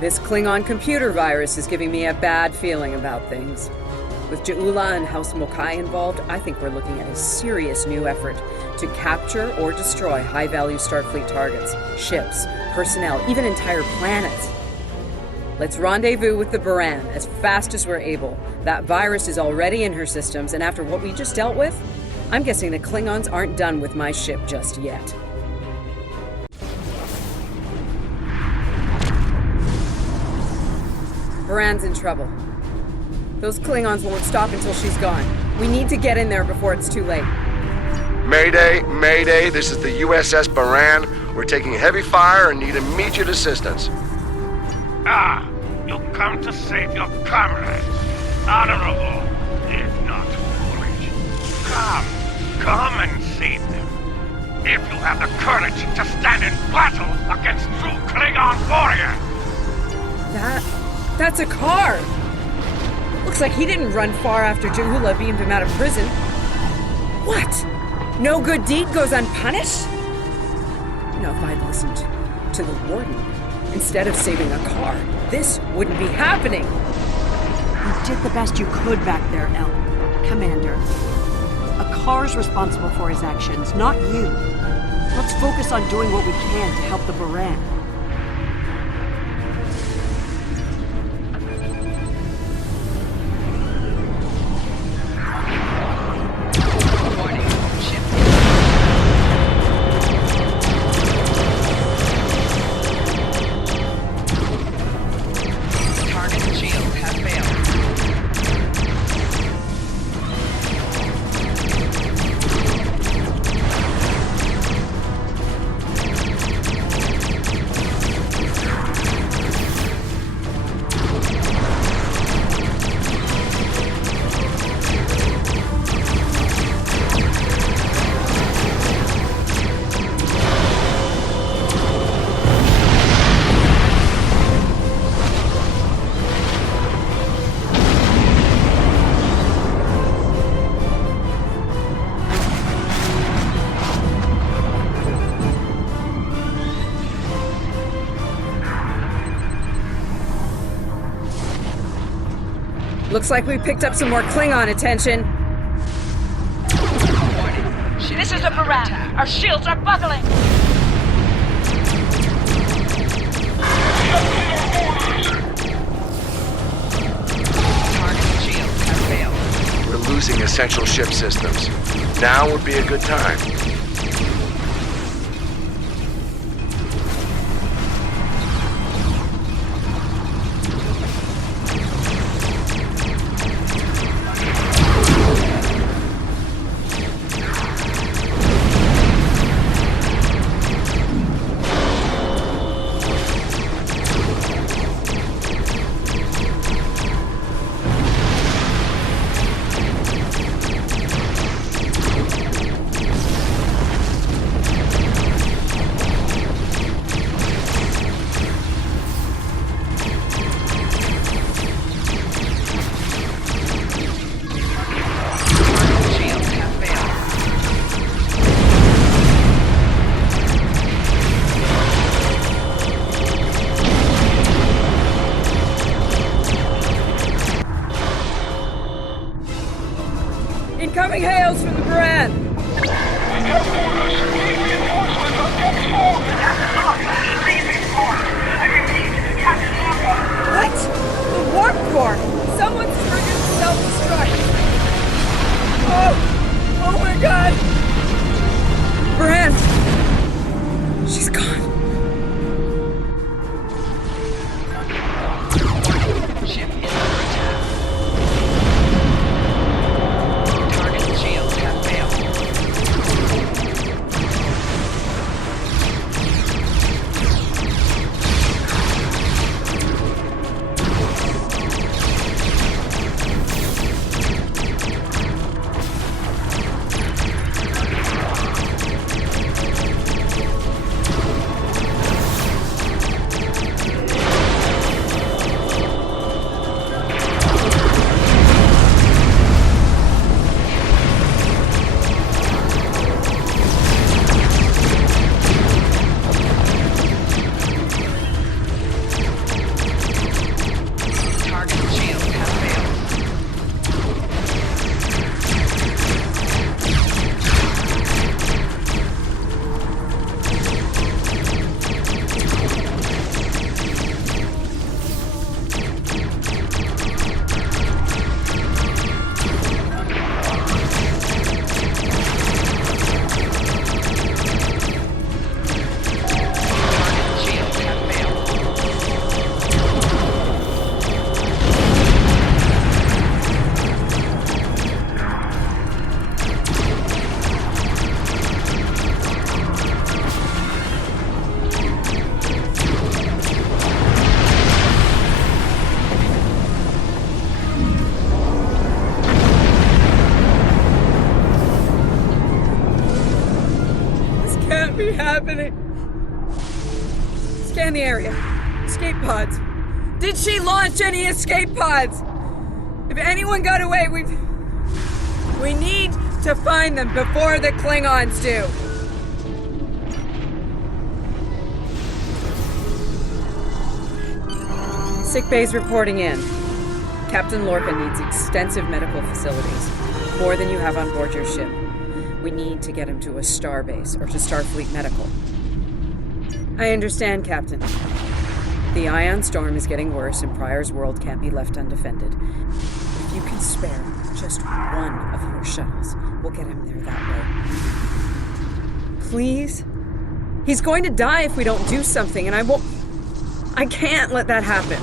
This Klingon computer virus is giving me a bad feeling about things. With Ja'ula and House Mokai involved, I think we're looking at a serious new effort to capture or destroy high-value Starfleet targets, ships, personnel, even entire planets. Let's rendezvous with the Baran as fast as we're able. That virus is already in her systems, and after what we just dealt with, I'm guessing the Klingons aren't done with my ship just yet. Baran's in trouble. Those Klingons won't stop until she's gone. We need to get in there before it's too late. Mayday, Mayday, this is the USS Baran. We're taking heavy fire and need immediate assistance. Ah, you come to save your comrades. Honorable, if not foolish. Come and save them. If you have the courage to stand in battle against true Klingon warriors. That's a car! Looks like he didn't run far after Ja'ula beamed him out of prison. What? No good deed goes unpunished? You know, if I'd listened to the warden instead of saving a car, this wouldn't be happening. You did the best you could back there, El. Commander. A car's responsible for his actions, not you. Let's focus on doing what we can to help the Baran. Looks like we picked up some more Klingon attention. This is a Baran. Our shields are buckling. Target shields have failed. We're losing essential ship systems. Now would be a good time. Incoming hails from the Baran! What? The warp core! Someone's triggered self-destruct! Oh my god! Baran! She's gone. Ship is under attack. Target shields have failed. Did she launch any escape pods? If anyone got away, we need to find them before the Klingons do. Sick bay's reporting in. Captain Lorca needs extensive medical facilities, more than you have on board your ship. We need to get him to a starbase or to Starfleet Medical. I understand, Captain. The ion storm is getting worse and Pryor's world can't be left undefended. If you can spare just one of your shuttles, we'll get him there that way. Please? He's going to die if we don't do something, and I can't let that happen.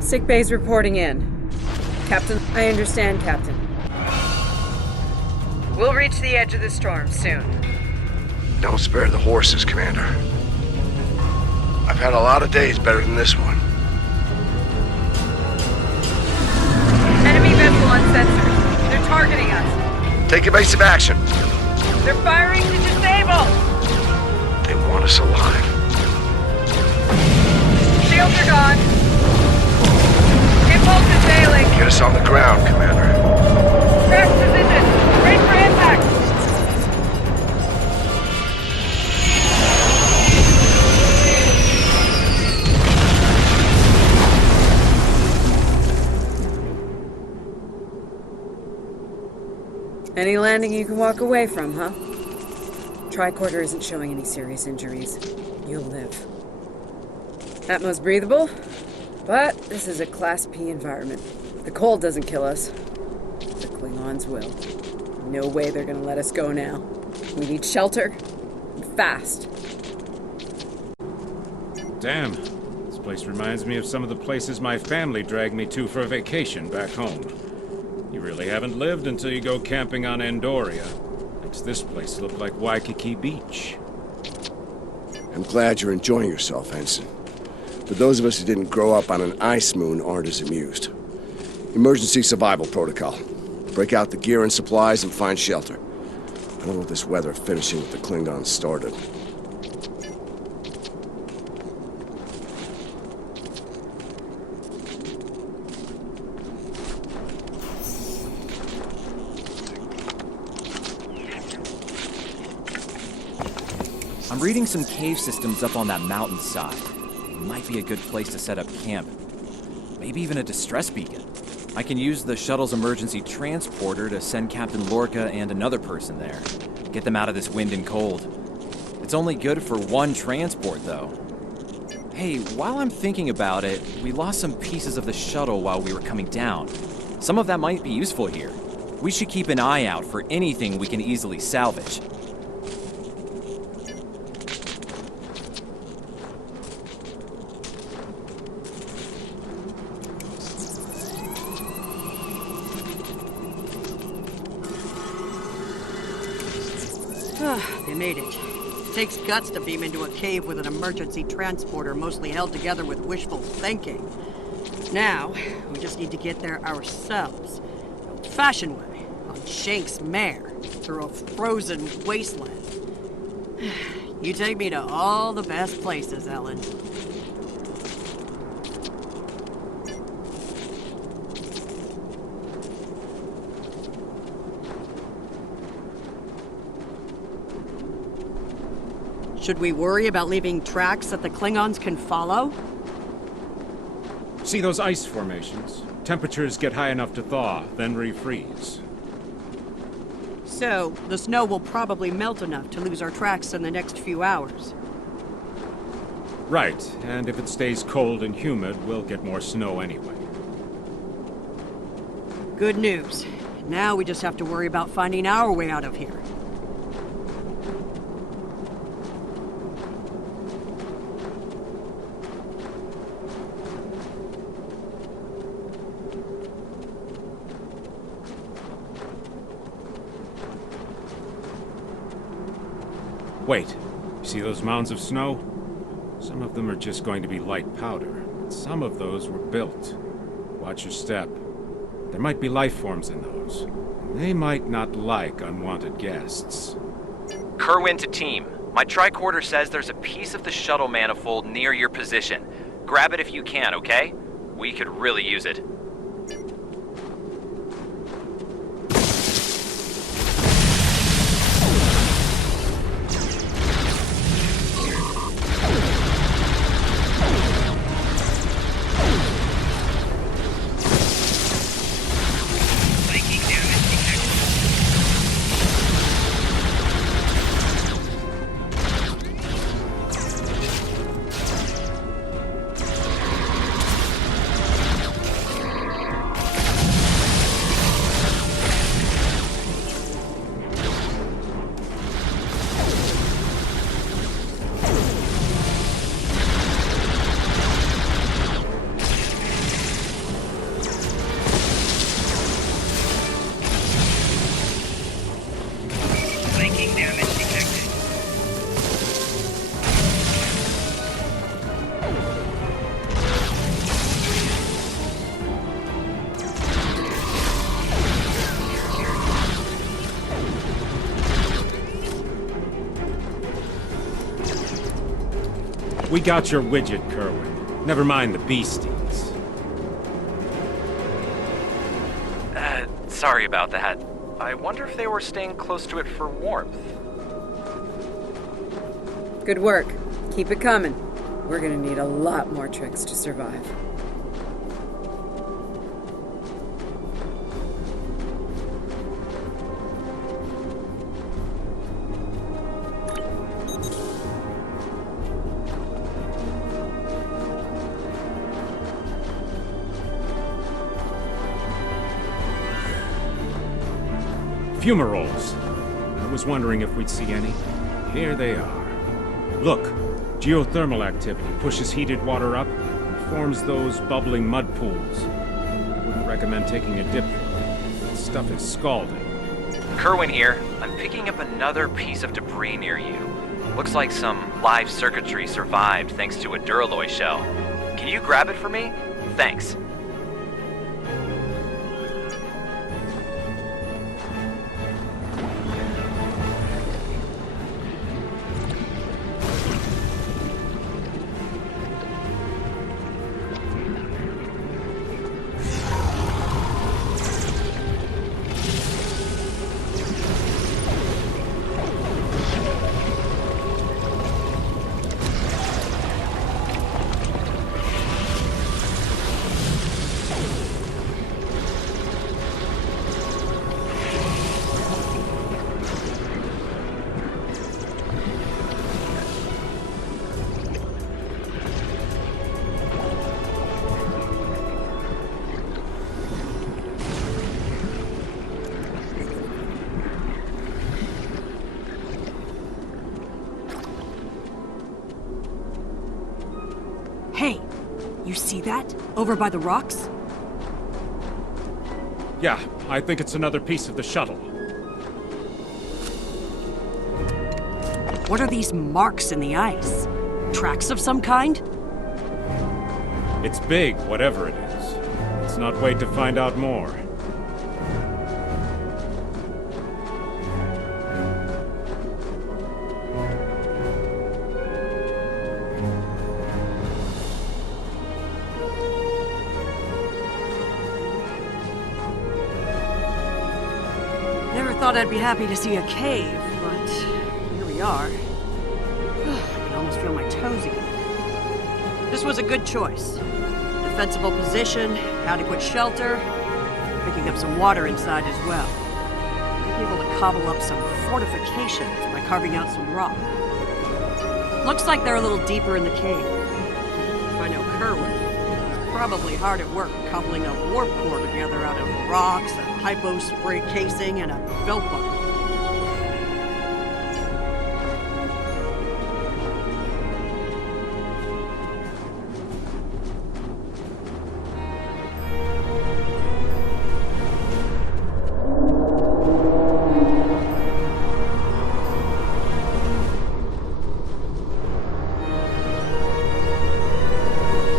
Sick bay's reporting in. Captain, I understand, Captain. We'll reach the edge of the storm soon. Don't spare the horses, Commander. I've had a lot of days better than this one. Enemy vessel on sensors. They're targeting us. Take evasive action. They're firing to disable. They want us alive. Shields are gone. Impulse is failing. Get us on the ground, Commander. Crash position. Ready for impact. Any landing you can walk away from, huh? Tricorder isn't showing any serious injuries. You'll live. Atmos breathable, but this is a Class P environment. The cold doesn't kill us. The Klingons will. No way they're gonna let us go now. We need shelter, and fast. Damn. This place reminds me of some of the places my family dragged me to for a vacation back home. You really haven't lived until you go camping on Andoria. Makes this place look like Waikiki Beach. I'm glad you're enjoying yourself, Ensign. But those of us who didn't grow up on an ice moon aren't as amused. Emergency survival protocol. Break out the gear and supplies and find shelter. I don't want this weather finishing what the Klingons started. I'm reading some cave systems up on that mountainside. Might be a good place to set up camp. Maybe even a distress beacon. I can use the shuttle's emergency transporter to send Captain Lorca and another person there. Get them out of this wind and cold. It's only good for one transport, though. Hey, while I'm thinking about it, we lost some pieces of the shuttle while we were coming down. Some of that might be useful here. We should keep an eye out for anything we can easily salvage. They made it. Takes guts to beam into a cave with an emergency transporter mostly held together with wishful thinking. Now, we just need to get there ourselves. The old-fashioned way, on Shank's mare, through a frozen wasteland. You take me to all the best places, Ellen. Should we worry about leaving tracks that the Klingons can follow? See those ice formations? Temperatures get high enough to thaw, then refreeze. So, the snow will probably melt enough to lose our tracks in the next few hours. Right, and if it stays cold and humid, we'll get more snow anyway. Good news. Now we just have to worry about finding our way out of here. Wait, you see those mounds of snow? Some of them are just going to be light powder. Some of those were built. Watch your step. There might be life forms in those. They might not like unwanted guests. Kerwin to team. My tricorder says there's a piece of the shuttle manifold near your position. Grab it if you can, okay? We could really use it. We got your widget, Kerwin. Never mind the beasties. Sorry about that. I wonder if they were staying close to it for warmth. Good work. Keep it coming. We're gonna need a lot more tricks to survive. Fumaroles. I was wondering if we'd see any. Here they are. Look, geothermal activity pushes heated water up and forms those bubbling mud pools. Wouldn't recommend taking a dip. That stuff is scalding. Kerwin here. I'm picking up another piece of debris near you. Looks like some live circuitry survived thanks to a Duralloy shell. Can you grab it for me? Thanks. Hey, you see that? Over by the rocks? Yeah, I think it's another piece of the shuttle. What are these marks in the ice? Tracks of some kind? It's big, whatever it is. Let's not wait to find out more. Never thought I'd be happy to see a cave, but here we are. I can almost feel my toes again. This was a good choice. Defensible position, adequate shelter, picking up some water inside as well. Might be able to cobble up some fortifications by carving out some rock. Looks like they're a little deeper in the cave. If I know Kerwin, he's probably hard at work cobbling a warp core together out of rocks, a hypo spray casing, and a belt buckle.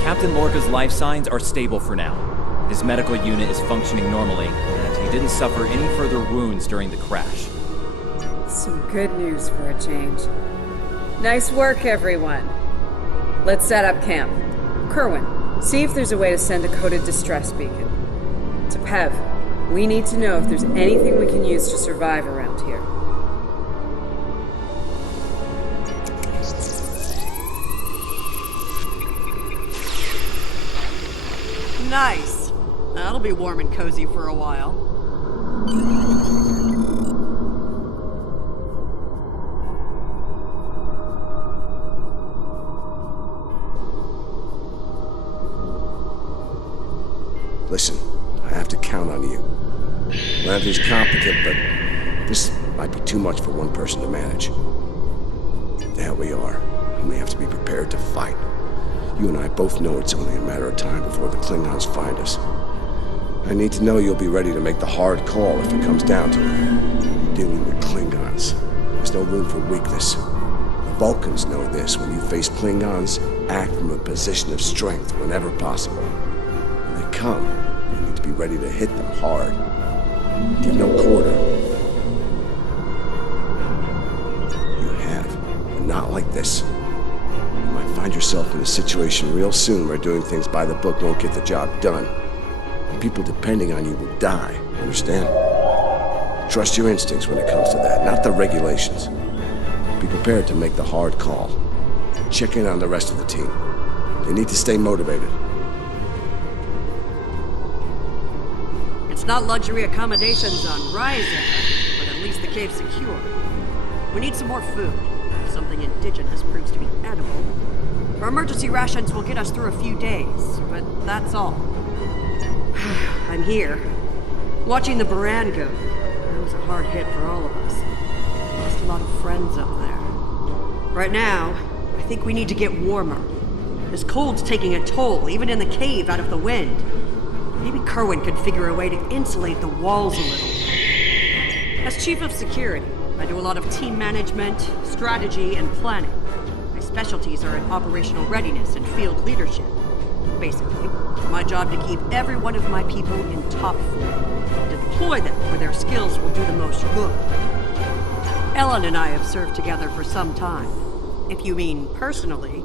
Captain Lorca's life signs are stable for now. His medical unit is functioning normally, and he didn't suffer any further wounds during the crash. Some good news for a change. Nice work, everyone. Let's set up camp. Kerwin, see if there's a way to send a coded distress beacon. To Pev, we need to know if there's anything we can use to survive around here. Nice. That'll be warm and cozy for a while. Listen, I have to count on you. Landry's competent, but this might be too much for one person to manage. There we are, and we have to be prepared to fight. You and I both know it's only a matter of time before the Klingons find us. I need to know you'll be ready to make the hard call if it comes down to it. Dealing with Klingons, there's no room for weakness. The Vulcans know this. When you face Klingons, act from a position of strength whenever possible. When they come, you need to be ready to hit them hard. Give no quarter. You have, but not like this. You might find yourself in a situation real soon where doing things by the book won't get the job done. And people depending on you will die, understand? Trust your instincts when it comes to that, not the regulations. Be prepared to make the hard call. Check in on the rest of the team. They need to stay motivated. It's not luxury accommodations on Ryza, but at least the cave's secure. We need some more food. Something indigenous proves to be edible. Our emergency rations will get us through a few days, but that's all. I'm here, watching the Baran go. That was a hard hit for all of us. Lost a lot of friends up there. Right now, I think we need to get warmer. This cold's taking a toll, even in the cave out of the wind. Maybe Kerwin could figure a way to insulate the walls a little. As chief of security, I do a lot of team management, strategy, and planning. My specialties are in operational readiness and field leadership. Basically, it's my job to keep every one of my people in top form, to deploy them where their skills will do the most good. Ellen and I have served together for some time. If you mean personally,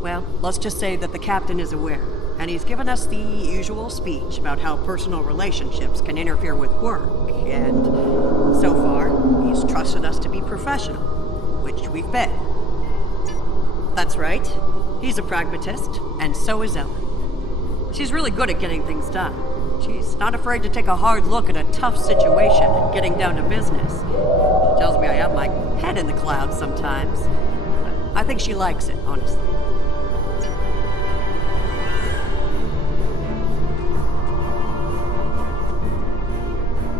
well, let's just say that the captain is aware, and he's given us the usual speech about how personal relationships can interfere with work, and so far, he's trusted us to be professional, which we've been. That's right. He's a pragmatist, and so is Ellen. She's really good at getting things done. She's not afraid to take a hard look at a tough situation and getting down to business. She tells me I have my head in the clouds sometimes. But I think she likes it, honestly.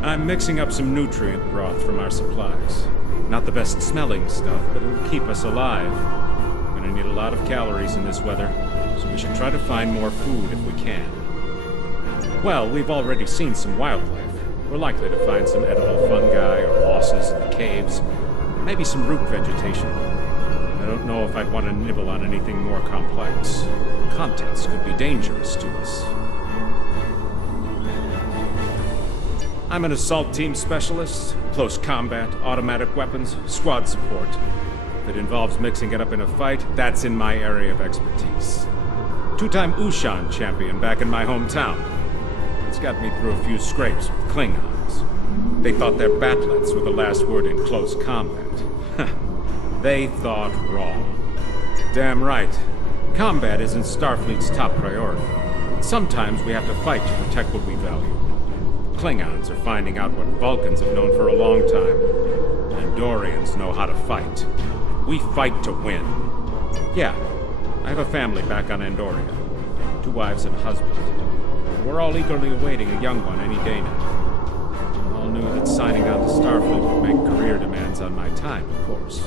I'm mixing up some nutrient broth from our supplies. Not the best smelling stuff, but it'll keep us alive. We're gonna need a lot of calories in this weather, so we should try to find more food if we can. Well, we've already seen some wildlife. We're likely to find some edible fungi or mosses in the caves, maybe some root vegetation. I don't know if I'd want to nibble on anything more complex. The contents could be dangerous to us. I'm an assault team specialist, close combat, automatic weapons, squad support. If it involves mixing it up in a fight, that's in my area of expertise. Two-time Ushan champion back in my hometown. It's got me through a few scrapes with Klingons. They thought their batlets were the last word in close combat. They thought wrong. Damn right. Combat isn't Starfleet's top priority. Sometimes we have to fight to protect what we value. Klingons are finding out what Vulcans have known for a long time. Andorians know how to fight. We fight to win. Yeah, I have a family back on Andoria. 2 wives and a husband. We're all eagerly awaiting a young one any day now. All knew that signing on to Starfleet would make career demands on my time, of course.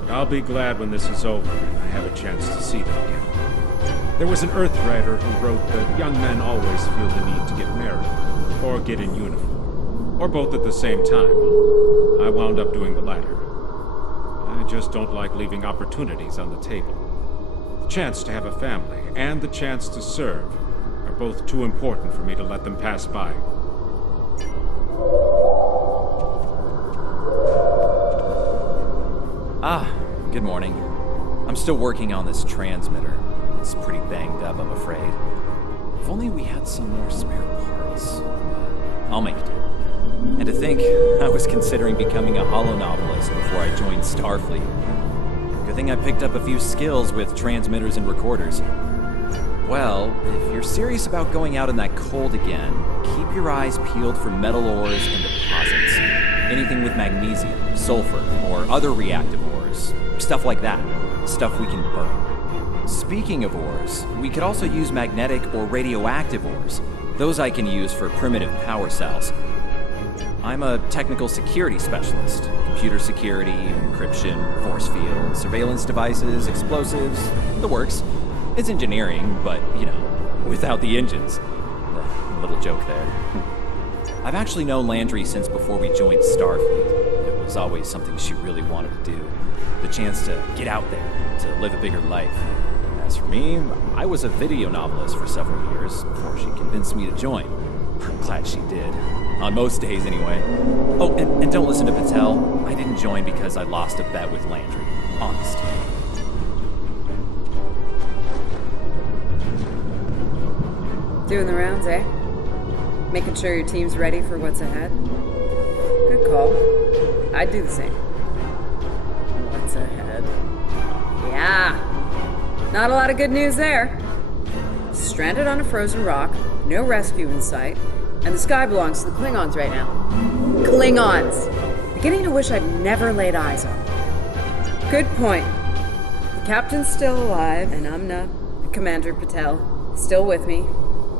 But I'll be glad when this is over and I have a chance to see them again. There was an Earthwriter who wrote that young men always feel the need to get married, or get in uniform, or both at the same time. I wound up doing the latter. I just don't like leaving opportunities on the table. The chance to have a family and the chance to serve are both too important for me to let them pass by. Good morning. I'm still working on this transmitter. It's pretty banged up, I'm afraid. If only we had some more spare parts. I'll make it do. And to think, I was considering becoming a holonovelist before I joined Starfleet. Good thing I picked up a few skills with transmitters and recorders. Well, if you're serious about going out in that cold again, keep your eyes peeled for metal ores and deposits. Anything with magnesium, sulfur, or other reactive ores. Stuff like that. Stuff we can burn. Speaking of ores, we could also use magnetic or radioactive ores. Those I can use for primitive power cells. I'm a technical security specialist. Computer security, encryption, force field, surveillance devices, explosives, the works. It's engineering, but, without the engines. Little joke there. I've actually known Landry since before we joined Starfleet. It was always something she really wanted to do. The chance to get out there, to live a bigger life. As for me, I was a video novelist for several years before she convinced me to join. I'm glad she did. On most days, anyway. Oh, and don't listen to Patel. I didn't join because I lost a bet with Landry. Honest. Doing the rounds, eh? Making sure your team's ready for what's ahead? Good call. I'd do the same. What's ahead? Yeah. Not a lot of good news there. Stranded on a frozen rock, no rescue in sight, and the sky belongs to the Klingons right now. Klingons! Beginning to wish I'd never laid eyes on them. Good point. The captain's still alive, and Amna, Commander Patel, still with me.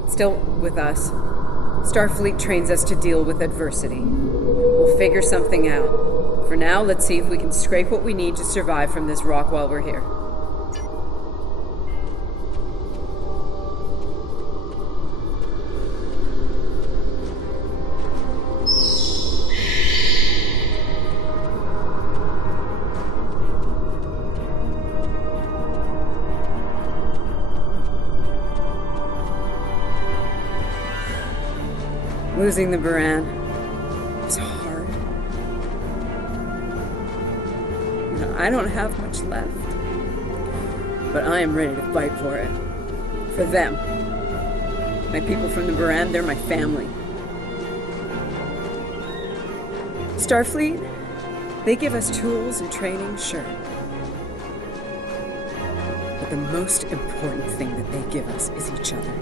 Still with us. Starfleet trains us to deal with adversity. We'll figure something out. For now, let's see if we can scrape what we need to survive from this rock while we're here. Losing the Baran is hard. I don't have much left. But I am ready to fight for it. For them. My people from the Baran, they're my family. Starfleet, they give us tools and training, sure. But the most important thing that they give us is each other.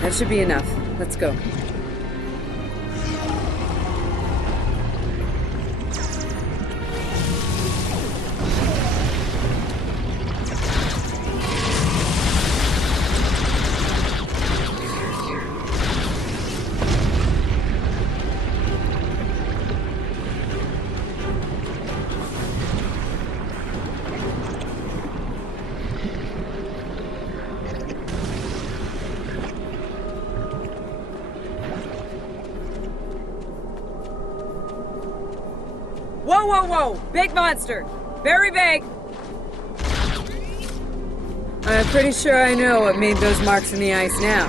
That should be enough. Let's go. Whoa, whoa, whoa! Big monster! Very big! I'm pretty sure I know what made those marks in the ice now.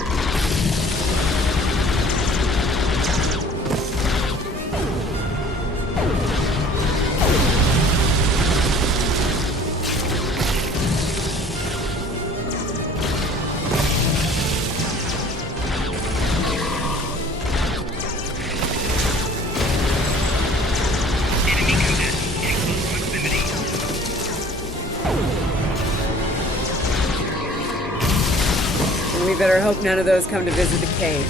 We better hope none of those come to visit the cave.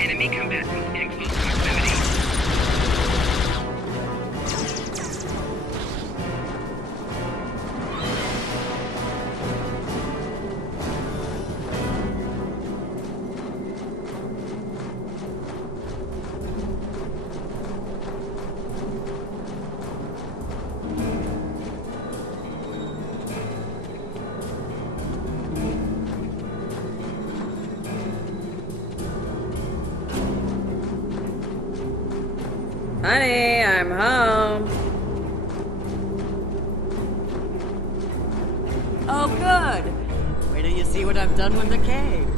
Enemy combatant in close proximity. Honey, I'm home. Oh, good. Wait till you see what I've done with the cave.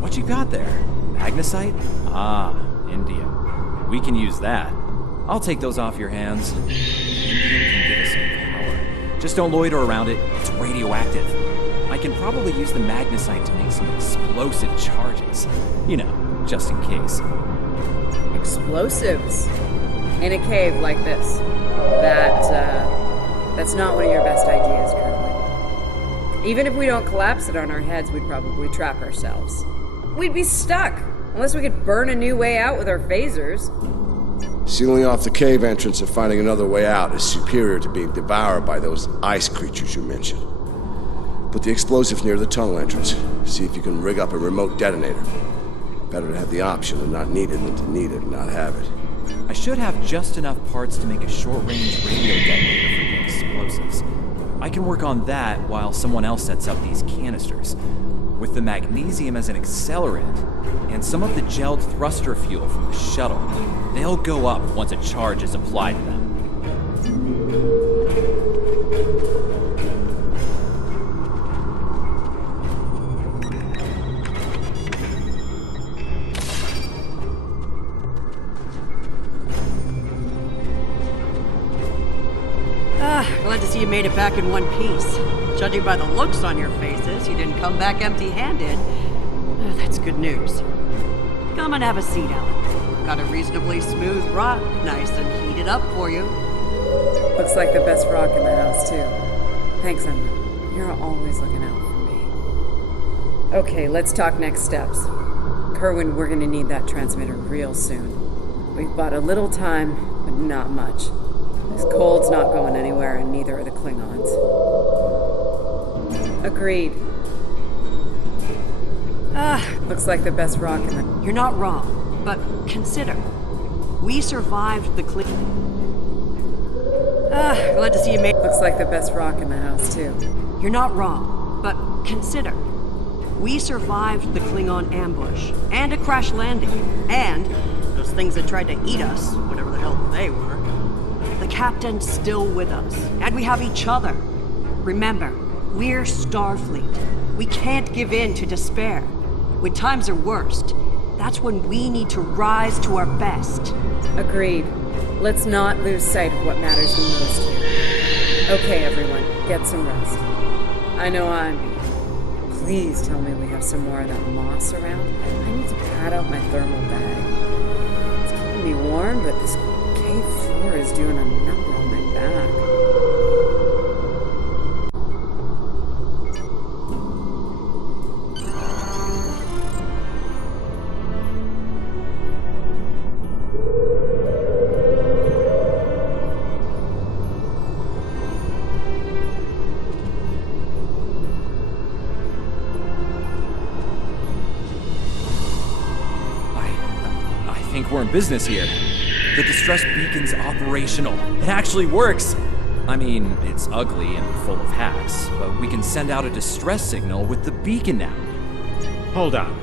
What you got there? Magnesite? Ah, indium. We can use that. I'll take those off your hands. Indium can give us some power. Just don't loiter around it. It's radioactive. I can probably use the magnesite to make some explosive charges. You know, just in case. Explosives. In a cave like this. That's not one of your best ideas, Kerwin. Even if we don't collapse it on our heads, we'd probably trap ourselves. We'd be stuck, unless we could burn a new way out with our phasers. Sealing off the cave entrance and finding another way out is superior to being devoured by those ice creatures you mentioned. Put the explosive near the tunnel entrance. See if you can rig up a remote detonator. Better to have the option and not need it than to need it and not have it. I should have just enough parts to make a short-range radio detonator for the explosives. I can work on that while someone else sets up these canisters. With the magnesium as an accelerant, and some of the gelled thruster fuel from the shuttle, they'll go up once a charge is applied to them. Glad to see you made it back in one piece. Judging by the looks on your faces, you didn't come back empty-handed. That's good news. Come and have a seat, Alan. Got a reasonably smooth rock, nice and heated up for you. Looks like the best rock in the house, too. Thanks, Emma. You're always looking out for me. Okay, let's talk next steps. Kerwin, we're gonna need that transmitter real soon. We've bought a little time, but not much. This cold's not going anywhere, and neither are the Klingons. Agreed. Looks like the best rock in the... You're not wrong, but consider. We survived the glad to see you made... Looks like the best rock in the house, too. You're not wrong, but consider. We survived the Klingon ambush, and a crash landing, and those things that tried to eat us, whatever the hell they were. The captain's still with us, and we have each other. Remember, we're Starfleet. We can't give in to despair. When times are worst, that's when we need to rise to our best. Agreed. Let's not lose sight of what matters the most here. Okay, everyone, get some rest. I know I'm beat. Please tell me we have some more of that moss around. I need to pad out my thermal bag. It's keeping me warm, but this cave floor is doing a number on my back. I think we're in business here. The distress beacon's operational. It actually works. I mean, it's ugly and full of hacks, but we can send out a distress signal with the beacon now. Hold on.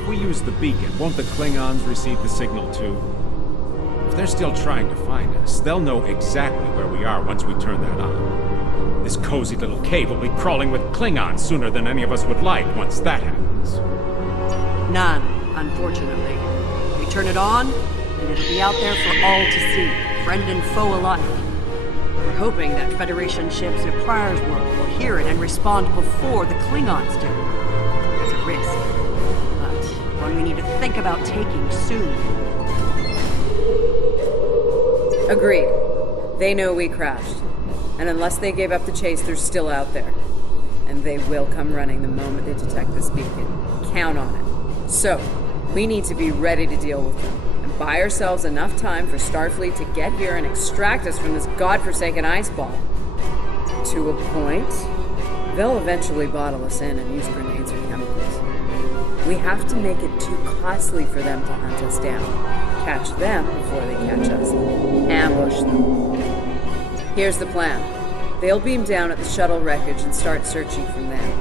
If we use the beacon, won't the Klingons receive the signal too? If they're still trying to find us, they'll know exactly where we are once we turn that on. This cozy little cave will be crawling with Klingons sooner than any of us would like once that happens. None, unfortunately. We turn it on, and it'll be out there for all to see, friend and foe alike. We're hoping that Federation ships at Pryor's World will hear it and respond before the Klingons do. It's a risk, but one we need to think about taking soon. Agreed. They know we crashed. And unless they gave up the chase, they're still out there. And they will come running the moment they detect this beacon. Count on it. So, we need to be ready to deal with them. And buy ourselves enough time for Starfleet to get here and extract us from this godforsaken ice ball. To a point, they'll eventually bottle us in and use grenades or chemicals. We have to make it too costly for them to hunt us down. Catch them before they catch us. Ambush them. Here's the plan. They'll beam down at the shuttle wreckage and start searching from there.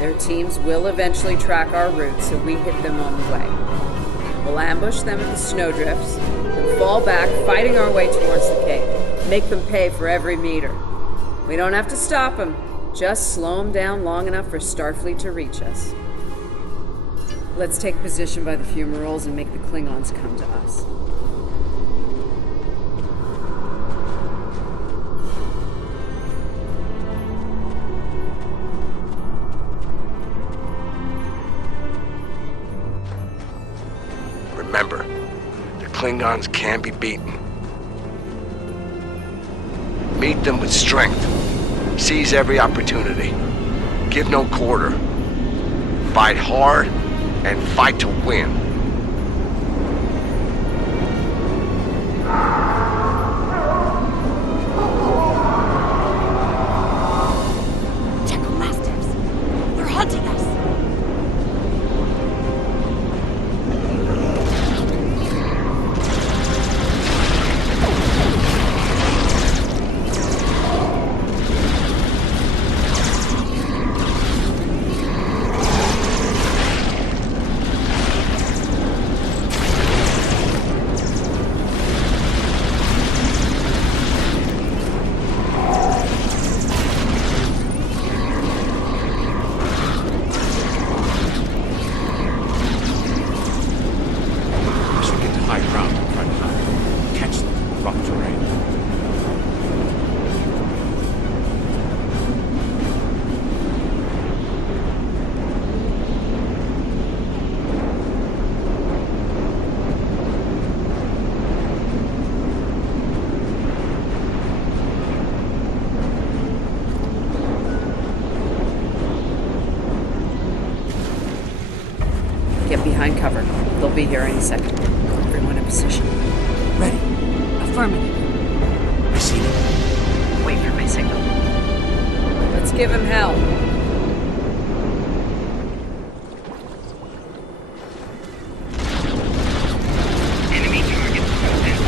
Their teams will eventually track our route, so we hit them on the way. We'll ambush them at the snowdrifts, then fall back, fighting our way towards the cave. Make them pay for every meter. We don't have to stop them, just slow them down long enough for Starfleet to reach us. Let's take position by the fumaroles and make the Klingons come to us. Remember, the Klingons can be beaten. Meet them with strength. Seize every opportunity. Give no quarter. Fight hard and fight to win. Jackal Masters! They're hunting us! Get behind cover. They'll be here any second. Everyone in position. Ready. Affirmative. I see them. Wait for my signal. Let's give him hell. Enemy target detected.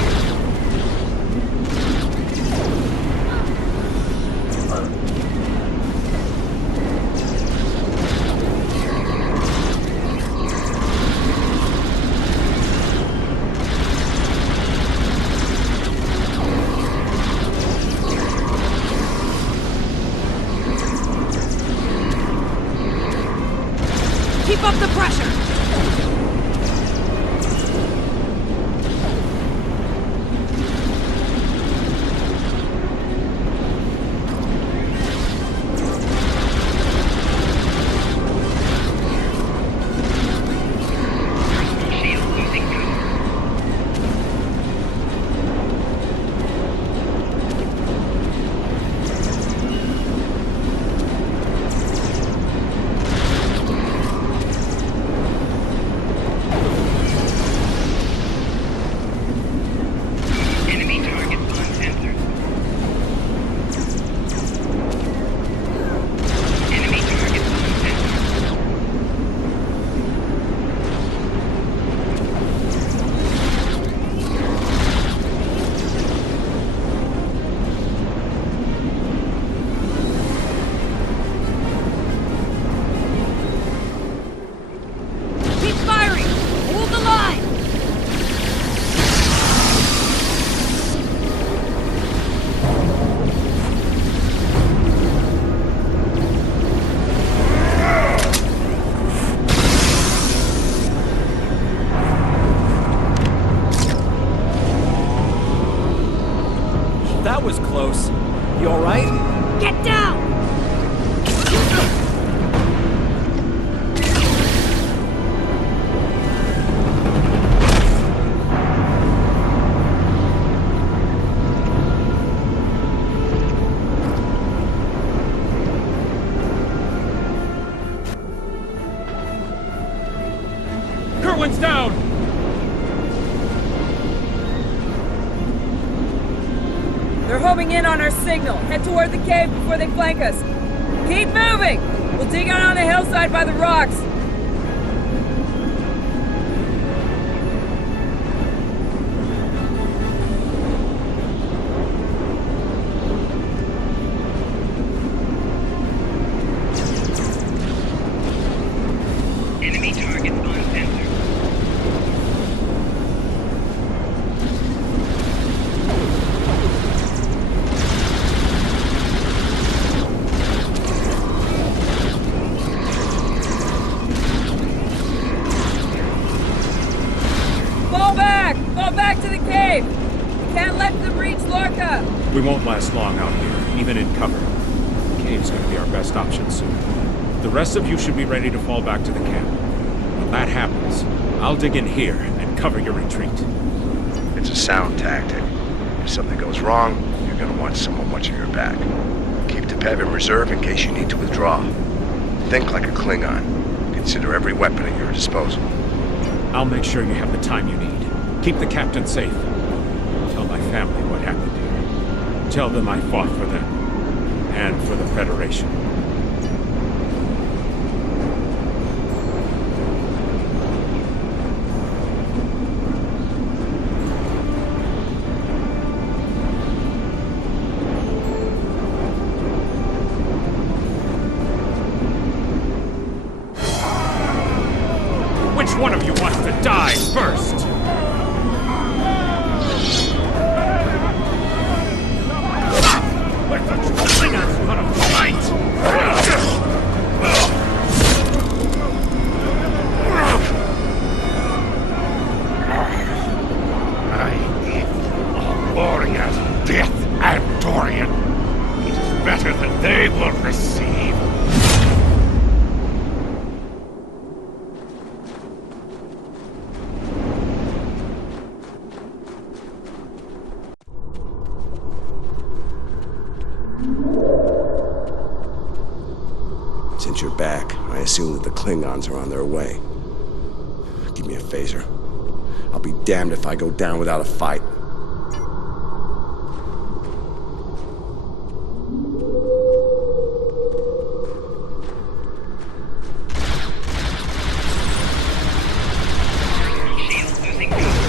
was close. You alright? Get down! Kerwin's down! They're homing in on our signal. Head toward the cave before they flank us. Keep moving! We'll dig out on the hillside by the rocks. Enemy target on sensor. Fall back! Fall back to the cave! We can't let them reach Lorca! We won't last long out here, even in cover. The cave's gonna be our best option soon. The rest of you should be ready to fall back to the camp. When that happens, I'll dig in here and cover your retreat. It's a sound tactic. If something goes wrong, you're gonna want someone watching your back. Keep the Pev in reserve in case you need to withdraw. Think like a Klingon. Consider every weapon at your disposal. I'll make sure you have the time you need. Keep the captain safe. Tell my family what happened here. Tell them I fought for them. And for the Federation. Which one of you wants to die first? Let the Klingons want to fight! I give a warrior's death, Andorian. It is better than they will receive. Since you're back, I assume that the Klingons are on their way. Give me a phaser. I'll be damned if I go down without a fight. Shield losing cover.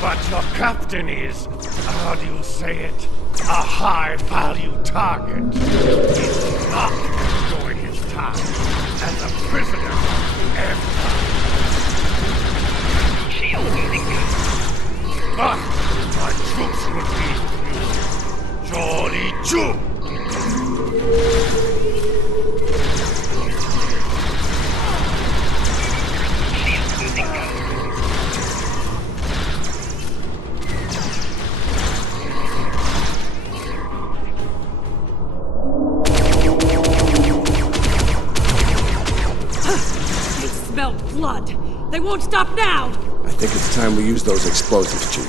But your captain is, how do you say it, a high-value target. He's not enjoying his time as a prisoner of Empire. Shield losing cover. But my troops would be Jolly Chu. Shield losing cover. Smell blood. They won't stop now. I think it's time we use those explosives, Chief.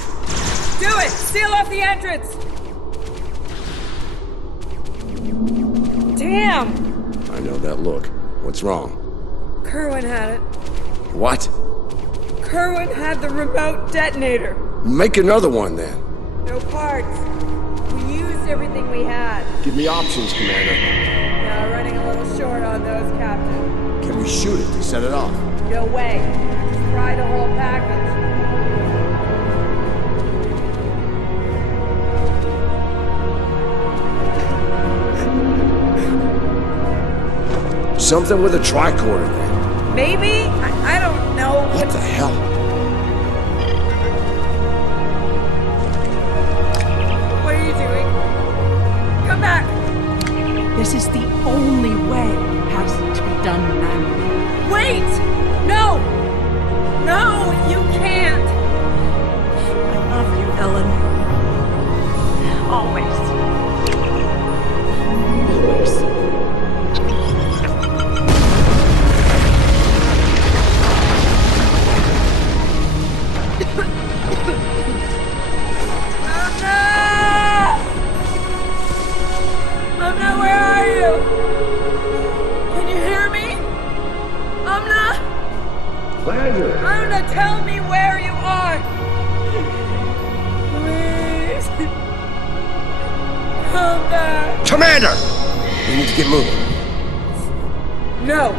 Do it! Seal off the entrance! Damn! I know that look. What's wrong? Kerwin had it. What? Kerwin had the remote detonator. Make another one, then. No parts. We used everything we had. Give me options, Commander. Now running a little short on those, Captain. Can we shoot it to set it off? No way. Just fry the whole package. Something with a tricorder, then. Maybe? I don't know. What the hell? What are you doing? Come back! This is the only way it has to be done. done manually. Wait! No! No, you can't! I love you, Ellen. Always. Amna, where are you? Can you hear me? Amna? Amna, tell me where you are! Please. Come back. Commander! We need to get moving. No.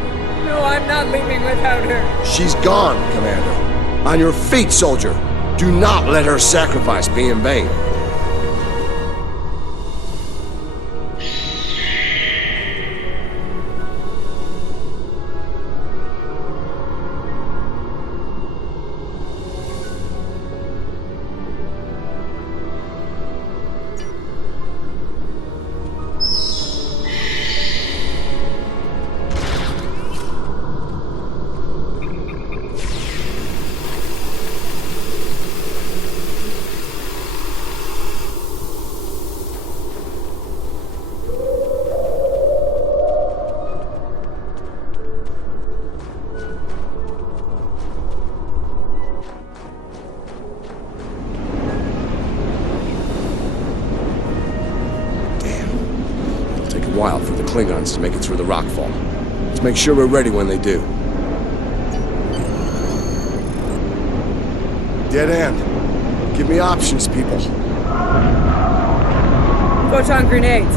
No, I'm not leaving without her. She's gone, Commander. On your feet, soldier. Do not let her sacrifice be in vain. While for the Klingons to make it through the rockfall. Let's make sure we're ready when they do. Dead end. Give me options, people. Photon grenades.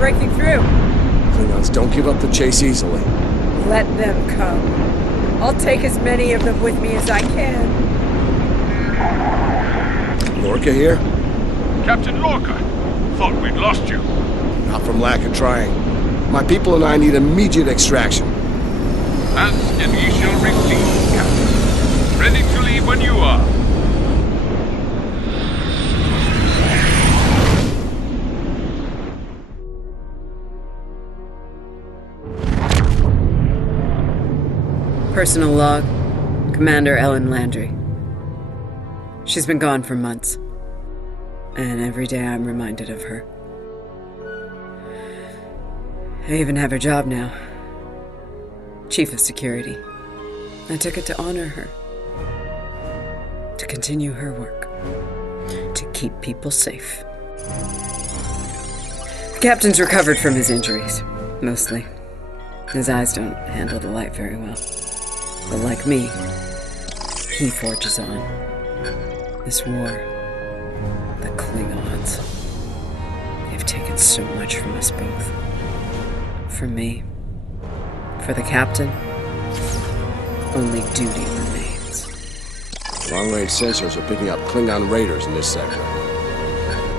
Breaking through. Klingons don't give up the chase easily. Let them come. I'll take as many of them with me as I can. Lorca here? Captain Lorca, thought we'd lost you. Not from lack of trying. My people and I need immediate extraction. As and ye shall receive, Captain. Ready to leave when you are. Personal log. Commander Ellen Landry. She's been gone for months. And every day I'm reminded of her. I even have her job now. Chief of Security. I took it to honor her. To continue her work. To keep people safe. The captain's recovered from his injuries. Mostly. His eyes don't handle the light very well. But like me, he forges on. This war. The Klingons. They've taken so much from us both. For me, for the captain, only duty remains. Long-range sensors are picking up Klingon raiders in this sector.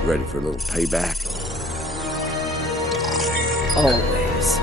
Ready for a little payback? Always.